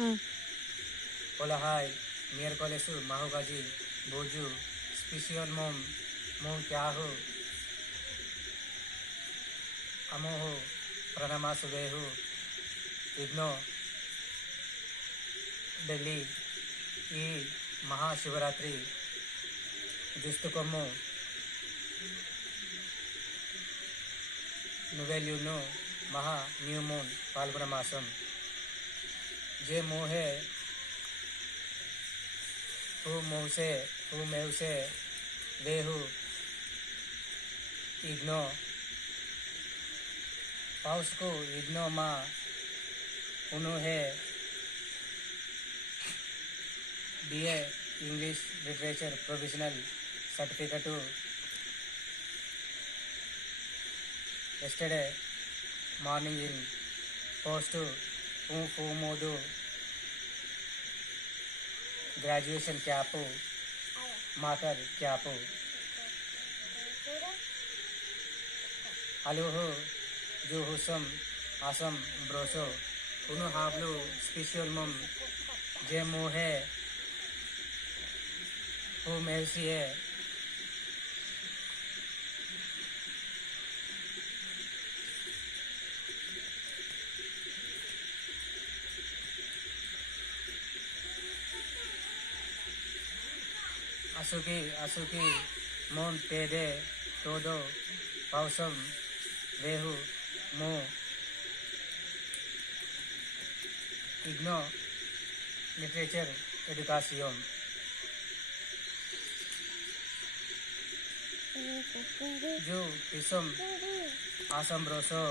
Olahai, miércoles mahugaji, boju, spision mom kyahu, amoho, pranamasudehu, igno, Delhi ఈ మహాశివరాత్రి దుస్తుకొమ్ము నువెల్యును మహా new moon పాల్గొన మాసం जे मोहे हु मेवसे वेहु इग्नो पाउसको इग्नो मा उन्होंने BA English Literature Provisional Certificate yesterday morning in post Fumodu graduation cap matter cap aluhu juhusum asam broso unu hablu special mum je mohe hu mevsie Asuki mon pede todo pausam vehu mo igno literature education ju isum asambroso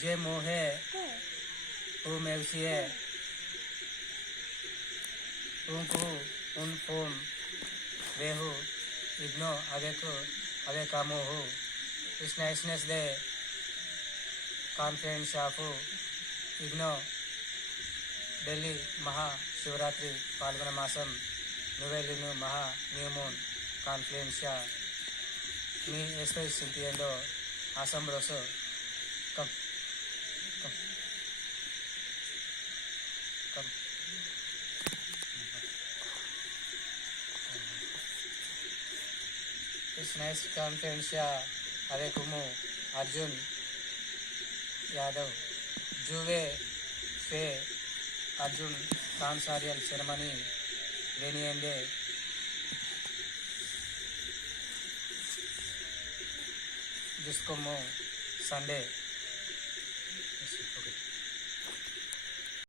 je mohe hu mevsie unku un pom वेहु इग्नो अवे कामो हो इस नाइसनेस दे conference of IGNOU Delhi Maha Shivaratri పాల్గొన మాసం నువెల్లును మహా న్యూ మూన్ కాన్ఫ్లుయెన్షియా మీ ఎస్పై సింతియందో అసంబ్రోసో కమ్ కమ్ కమ్ इस नाइस कॉन्फ्रेंस अरे कुमु अर्जुन यादव जुवे फे अर्जुन कांसारियल सेरेमनी वेनियंडे जिसको मो संडे